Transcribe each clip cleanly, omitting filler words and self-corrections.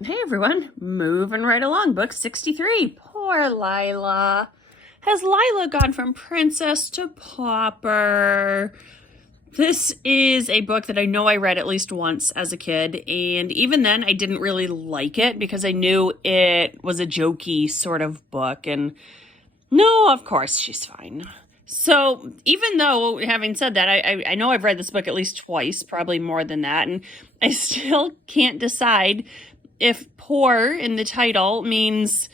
Hey everyone, moving right along. Book 63, Poor Lila. Has Lila gone from princess to pauper? This is a book that I know I read at least once as a kid, and even then I didn't really like it because I knew it was a jokey sort of book, and no, of course she's fine. So even though, having said that, I know I've read this book at least twice, probably more than that, and I still can't decide if poor in the title means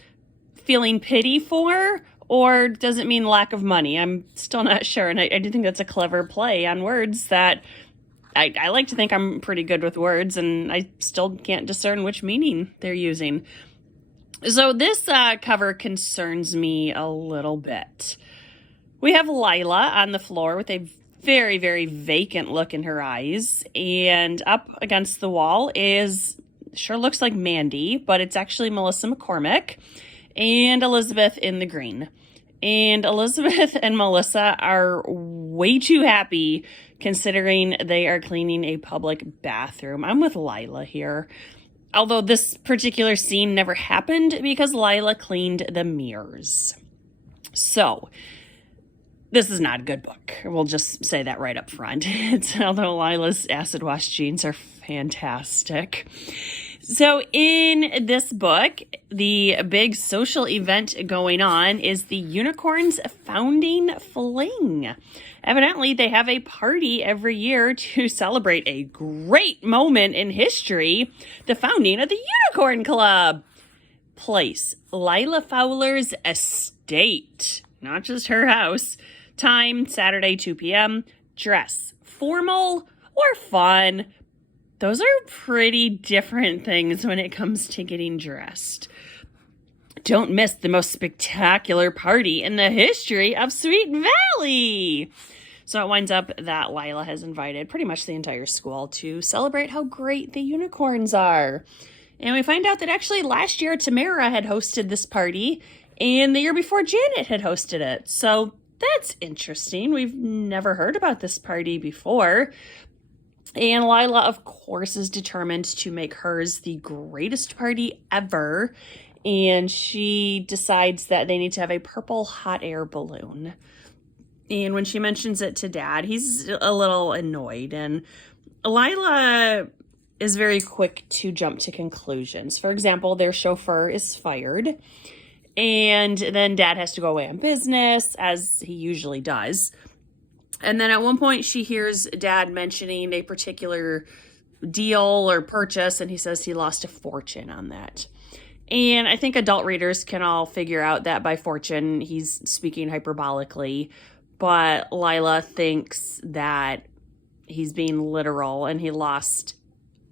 feeling pity for or does it mean lack of money. I'm still not sure, and I do think that's a clever play on words that I like to think I'm pretty good with words, and I still can't discern which meaning they're using. So this cover concerns me a little bit. We have Lila on the floor with a very, very vacant look in her eyes, and up against the wall sure looks like Mandy, but it's actually Melissa McCormick and Elizabeth in the green. And Elizabeth and Melissa are way too happy considering they are cleaning a public bathroom. I'm with Lila here. Although this particular scene never happened because Lila cleaned the mirrors. So, this is not a good book. We'll just say that right up front. Although Lila's acid wash jeans are fantastic. So in this book, the big social event going on is the Unicorn's Founding Fling. Evidently, they have a party every year to celebrate a great moment in history, the founding of the Unicorn Club. Place, Lila Fowler's estate, not just her house. Time, Saturday, 2 p.m. Dress, formal or fun? Those are pretty different things when it comes to getting dressed. Don't miss the most spectacular party in the history of Sweet Valley. So it winds up that Lila has invited pretty much the entire school to celebrate how great the unicorns are. And we find out that actually last year Tamara had hosted this party, and the year before Janet had hosted it. So that's interesting. We've never heard about this party before. And Lila, of course, is determined to make hers the greatest party ever. And she decides that they need to have a purple hot air balloon. And when she mentions it to Dad, he's a little annoyed. And Lila is very quick to jump to conclusions. For example, their chauffeur is fired. And then Dad has to go away on business, as he usually does. And then at one point she hears Dad mentioning a particular deal or purchase, and he says he lost a fortune on that. And I think adult readers can all figure out that by fortune, he's speaking hyperbolically. But Lila thinks that he's being literal and he lost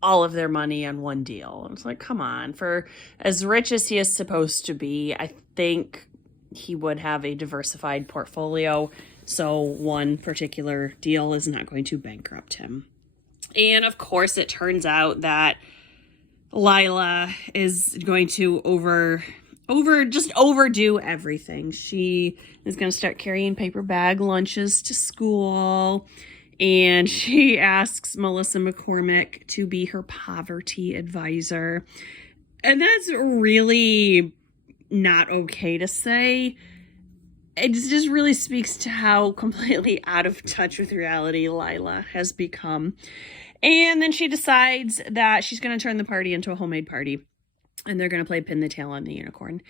all of their money on one deal. It's like, come on, for as rich as he is supposed to be, I think he would have a diversified portfolio. So one particular deal is not going to bankrupt him. And of course, it turns out that Lila is going to overdo everything. She is going to start carrying paper bag lunches to school. And she asks Melissa McCormick to be her poverty advisor. And that's really not okay to say. It just really speaks to how completely out of touch with reality Lila has become. And then she decides that she's going to turn the party into a homemade party. And they're going to play pin the tail on the unicorn.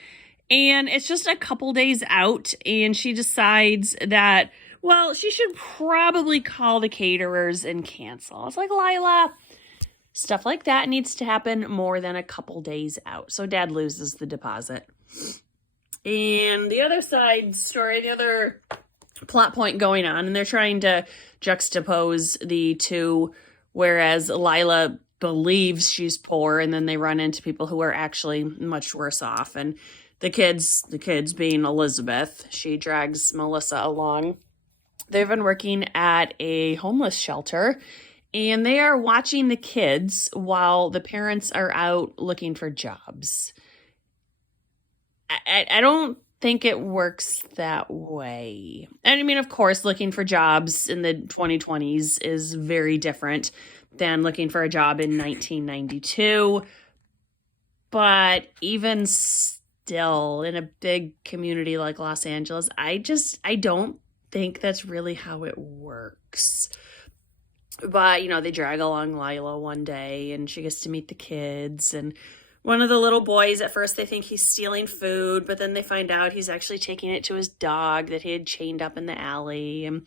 And it's just a couple days out. And she decides that, well, she should probably call the caterers and cancel. It's like, Lila, stuff like that needs to happen more than a couple days out. So Dad loses the deposit. And the other side story, the other plot point going on, and they're trying to juxtapose the two, whereas Lila believes she's poor, and then they run into people who are actually much worse off. And the kids being Elizabeth, she drags Melissa along. They've been working at a homeless shelter, and they are watching the kids while the parents are out looking for jobs. I don't think it works that way. And I mean, of course, looking for jobs in the 2020s is very different than looking for a job in 1992. But even still, in a big community like Los Angeles, I don't think that's really how it works. But, they drag along Lila one day and she gets to meet the kids. And one of the little boys, at first they think he's stealing food, but then they find out he's actually taking it to his dog that he had chained up in the alley. And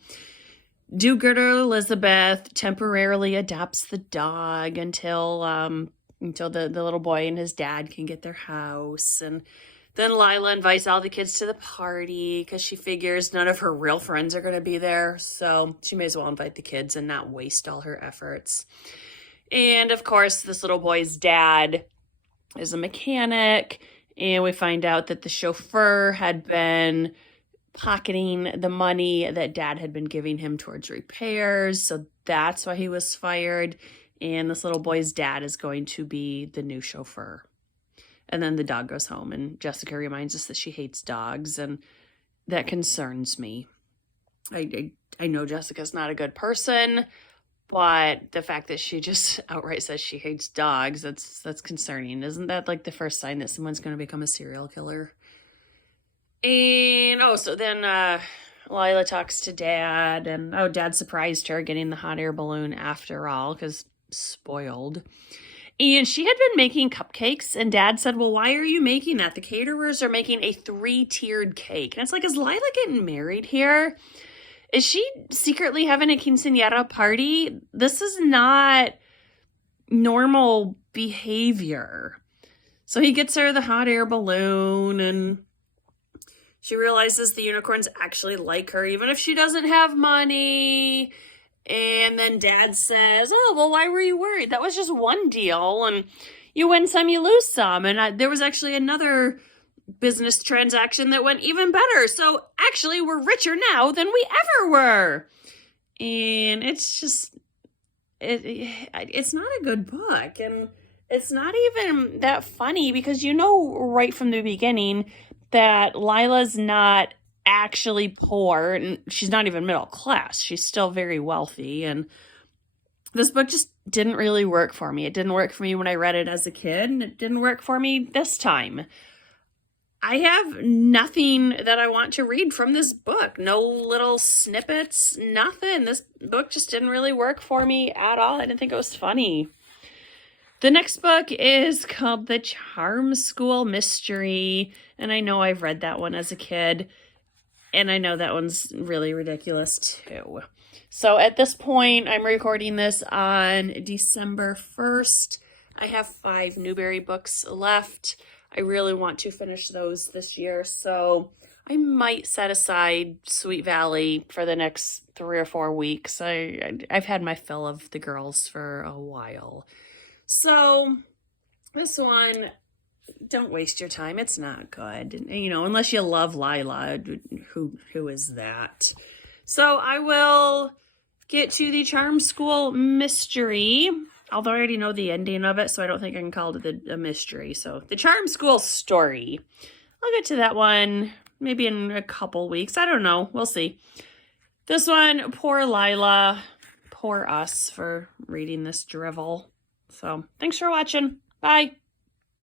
do-gooder Elizabeth temporarily adopts the dog until the little boy and his dad can get their house. And then Lila invites all the kids to the party because she figures none of her real friends are going to be there. So she may as well invite the kids and not waste all her efforts. And of course, this little boy's dad is a mechanic. And we find out that the chauffeur had been pocketing the money that dad had been giving him towards repairs. So that's why he was fired. And this little boy's dad is going to be the new chauffeur. And then the dog goes home, and Jessica reminds us that she hates dogs, and that concerns me. I know Jessica's not a good person, but the fact that she just outright says she hates dogs, that's concerning. Isn't that like the first sign that someone's going to become a serial killer? And, so then Lila talks to Dad, and, Dad surprised her getting the hot air balloon after all, because spoiled. And she had been making cupcakes, and Dad said, well, why are you making that? The caterers are making a 3-tiered cake. And it's like, is Lila getting married here? Is she secretly having a quinceañera party? This is not normal behavior. So he gets her the hot air balloon, and she realizes the unicorns actually like her, even if she doesn't have money. And then Dad says, oh, well, why were you worried? That was just one deal, and you win some, you lose some. And there was actually another business transaction that went even better. So actually, we're richer now than we ever were. And it's just, it's not a good book. And it's not even that funny because right from the beginning that Lila's not actually poor, and she's not even middle class. She's still very wealthy, and this book just didn't really work for me. It didn't work for me when I read it as a kid, and it didn't work for me this time. I have nothing that I want to read from this book. No little snippets, nothing. This book just didn't really work for me at all. I didn't think it was funny. The next book is called The Charm School Mystery, and I know I've read that one as a kid. And I know that one's really ridiculous too. So at this point, I'm recording this on December 1st. I have 5 Newbery books left. I really want to finish those this year. So I might set aside Sweet Valley for the next 3 or 4 weeks. I've had my fill of the girls for a while. So this one, don't waste your time. It's not good. Unless you love Lila, who is that? So I will get to the Charm School Mystery, although I already know the ending of it, so I don't think I can call it a mystery. So the Charm School Story. I'll get to that one maybe in a couple weeks. I don't know. We'll see. This one, poor Lila. Poor us for reading this drivel. So thanks for watching. Bye.